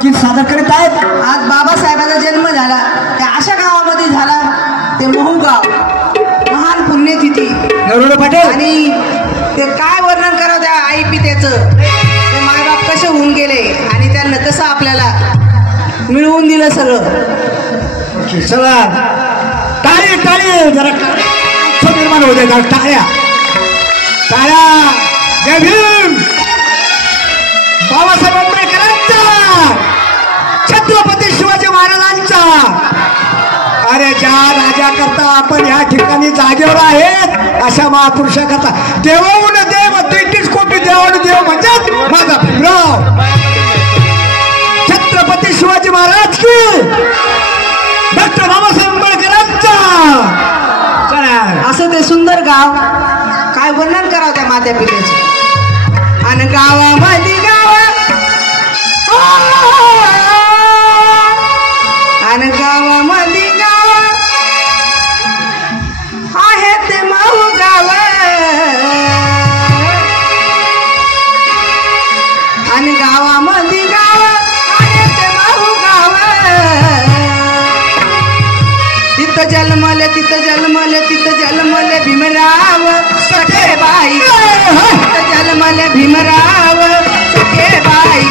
सादर करीत आहेत। आज बाबासाहेबांचा जन्म झाला त्या अशा गावामध्ये झाला ते महू गाव, महान पुण्यतिथी नरोडे पाटील। आणि ते काय वर्णन करावं त्या आई पित्याचं, ते मायबाप कसे होऊन गेले आणि त्यांना कसं आपल्याला मिळवून दिलं सगळं। चला टाळी टाळी जरा निर्माण होते, जरा टाळ्या टाळ्या। जय भीम। बाबासाहेब आंबेडकरांचा, छत्रपती शिवाजी महाराजांचा। अरे ज्या राजा करता आपण या ठिकाणी जागेवर आहेत अशा महापुरुषाकरता देवहून देव 33 कोटी देवान देव म्हणजे माझा भीमराव छत्रपती शिवाजी महाराज की, डॉक्टर बाबासाहेब आंबेडकरांचा। असं ते सुंदर गाव, काय वर्णन करावं त्या मात्या पित्याचं। आणि गावामध्ये आणि गावामध्ये गाव आहे ते महू गाव, आणि गावामध्ये गाव आहे ते महू गाव। तिथं जन्मले तिथं जन्मले तिथं जन्मले भीमराव सखे बाई, तिथं जन्मले भीमराव सखे बाई,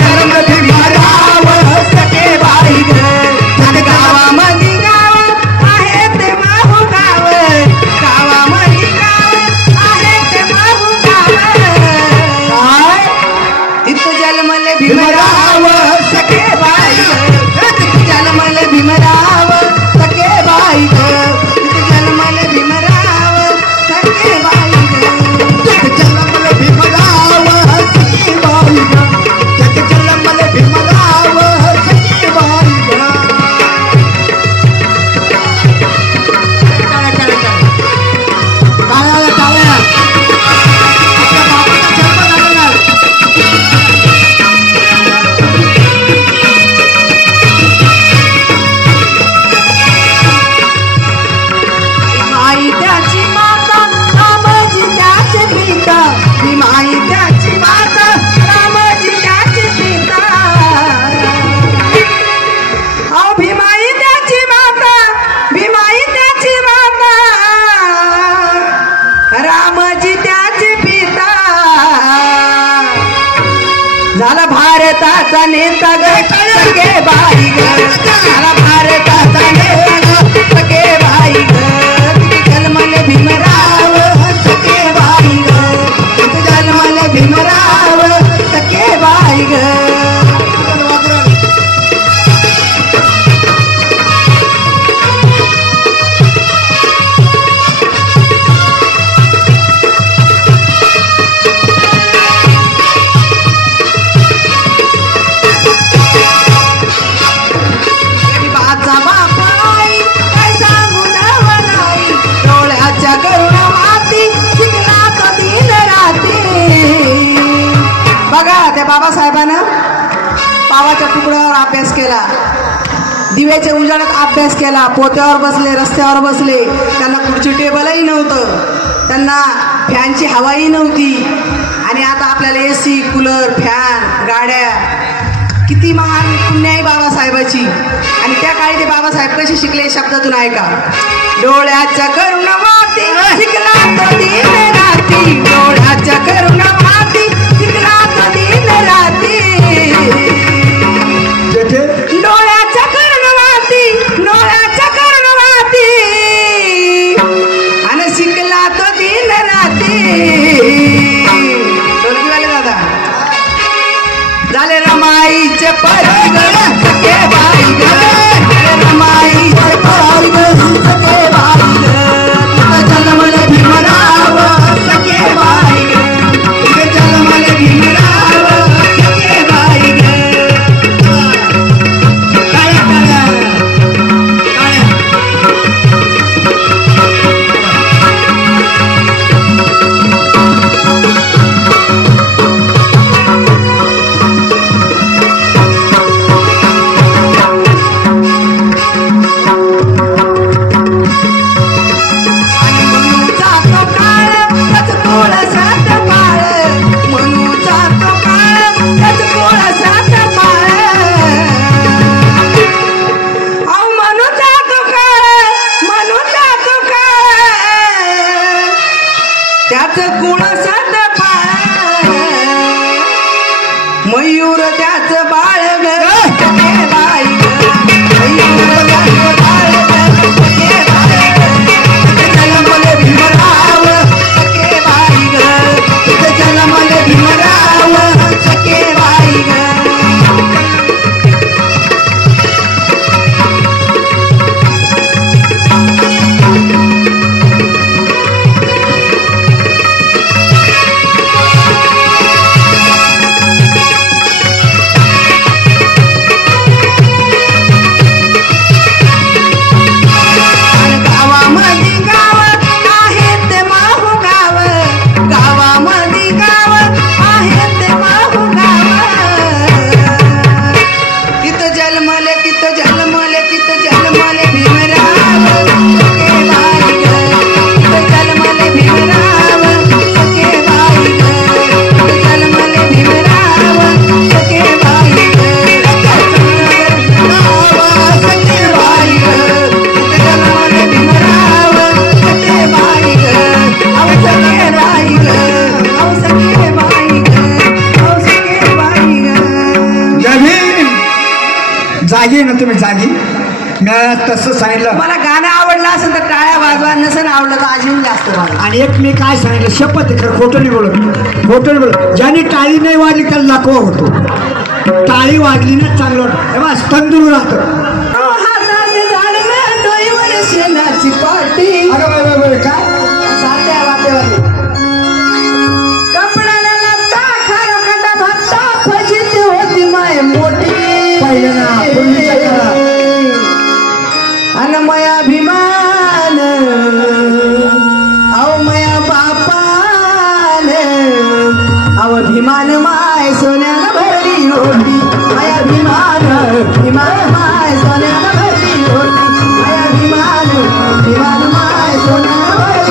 जन्म भीमराव सखे बाई। आणि गावामध्ये गाव आहे ते महू गाव, गावामध्ये गाव आहे ते महू गाव। तिथं जन्मले भीमराव सखे बाई, तिथं जन्मले भीमराव सखे बाई, तिथं जन्मले भीमराव सखे बाई, तिथं जन्मले भीमराव सखे बाई, तिथं जन्मले भीमराव सखे बाई। टाळ्या टाळ्या। आपल्या बाबाचा जन्म झालेला आहे। माई त्याची माता रामजी त्याचे पिता, माई त्याची माता रामजी त्याचे पिता। अहो भीमाई त्याची माता, भीमाई त्याची माता, रामजी त्याचे पिता। झाला भारताचा नेता ग सखे बाई ग, झाला भारताचा नेता ग सखे बाई ग। तिथे जन्मले भीमराव सखे बाई ग, तिथे जन्मले भीमराव सखे बाई ग। गरीबाचा बाप आई काय सांगू नवलाई, डोळ्याच्या करुण माती शिकला तो दिन रात्री। बघा त्या बाबासाहेबानं पावाच्या तुकड्यावर अभ्यास केला, दिव्याच्या उजाडात अभ्यास केला, पोत्यावर बसले, रस्त्यावर बसले, त्यांना खुर्ची टेबलही नव्हतं, त्यांना फॅनची हवाही नव्हती। आणि आता आपल्याला AC कूलर फॅन गाड्या, किती महान पुण्य आहे बाबासाहेबाची। आणि त्या काळी ते बाबासाहेब कसे शिकले शब्दातून ऐका। डोळ्याच्या करुण माती शिकला तो दिन राती, डोळ्याच्या करुण माती शिकला तो दिन राती। डोळ्याच्या करुण माती, डोळ्याच्या करुण माती, आणि शिकला तो दिन राती। ढोलकीवाले दादा झाले रमाईचे परी ग सखे बाई ग, रमाईचे परी ग सखे बाई ग। तिथं त्याच कुळ सात पाळ मयूर त्याच बाळ ग सखे बाई ग मयूर त्याच बाळ ग सखे बाई ग जन्मले भीमराव सखे बाई ग जन्मले भीमराव सखे बाई ग जागी ना तुम्ही जागी मी तसं सांगितलं मला गाणं आवडलं असेल तर टाळ्या वाजवा नसेल आवडलं तर अजून जास्त वाजवा आणि एक मी काय सांगितलं शपथ आहे खोटं नाही बोलत खोटं नाही बोलत ज्याने टाळी नाही वाजली त्याला लाखवा होतो टाळी वाजली ना चांगलं वाटतं हे बस तंदूर राहतं शेणाची पाटी काय साध्या वाटेवर कपड्याला लत्ता खरकटा भत्ता फजिती होती माय मोठी पाहिलं ना पूर्वीच्या काळात अनमयाभिमान अवमया बापान अवभिमान माय सोन्यानं भरली होती मयाभिमान भिमान माय सोन्यानं भरली होती मयाभिमान भिमान माय सोन्यानं भरली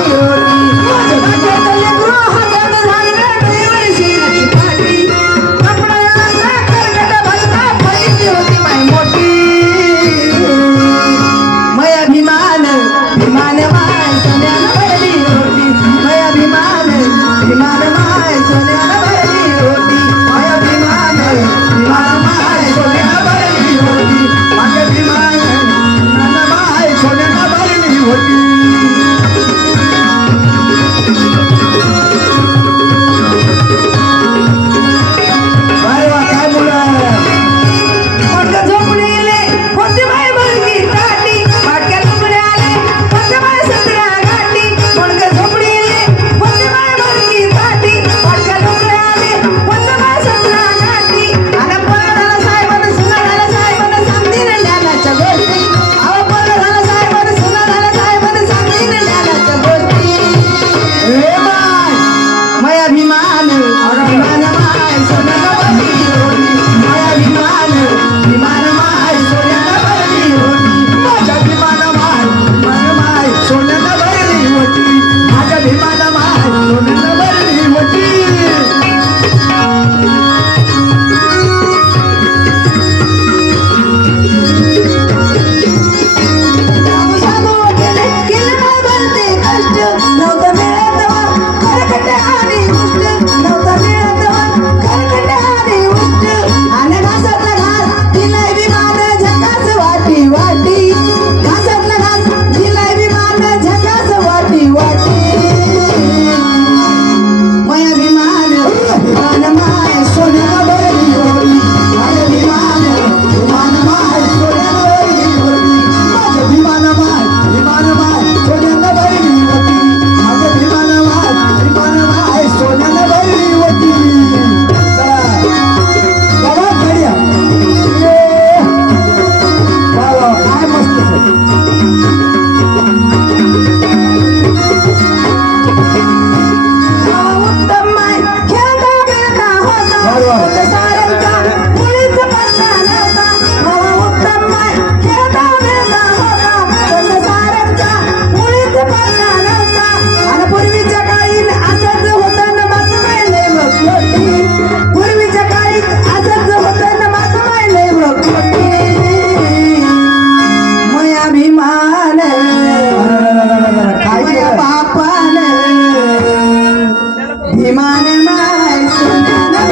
भीमान माय सोन्यानं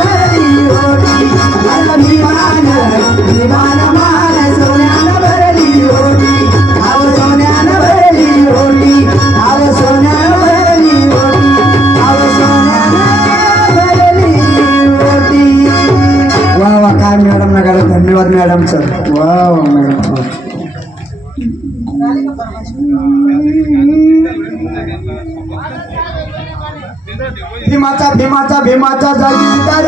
भरली ओटी मला भीमान माय सोन्यानं भरली ओटी अहो सोन्यानं भरली ओटी अहो सोन्यानं भरली ओटी अहो सोन्यानं भरली ओटी वा वा काय मॅडम नका धन्यवाद मॅडम सर वा वा मॅडम भीमाचा भीमाचा भीमाचा जागीदार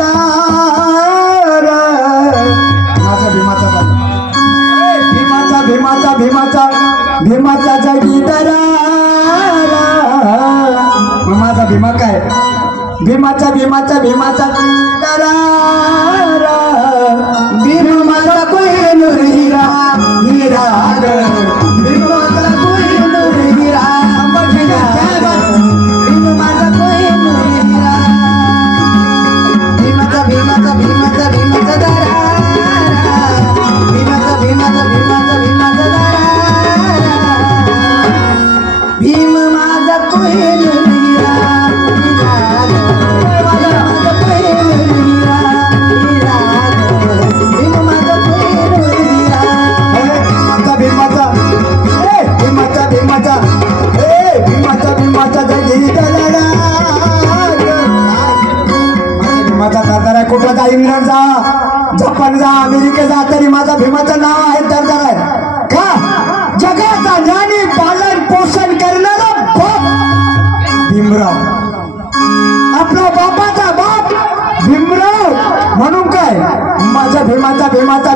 भीमाचा भीमाचा भीमाचा भीमाचा भीमाचा जागीदार माझा भीमा काय भीमाचा भीमाचा भीमाचा भीमाचा कोहिनूर हिरा हिरा भीमाचा कोहिनूर हिरा भीमाचा कोहिनूर हिरा भीमाचा भीमाचा भीमाचा भीमाचा दारा भीमाचा भीमाचा भीमाचा भीमाचा दारा भीम माझा कोहिनूर हिरा कुठं जा इंग्लंड जा जपान जा अमेरिका जा तरी माझा भीमाचं नाव आहे दरदार आहे का जगाचा ज्ञानी पालन पोषण करणारा बाप भीमराव आपला बापाचा बाप भीमराव म्हणून काय माझ्या भीमाचा भीमाचा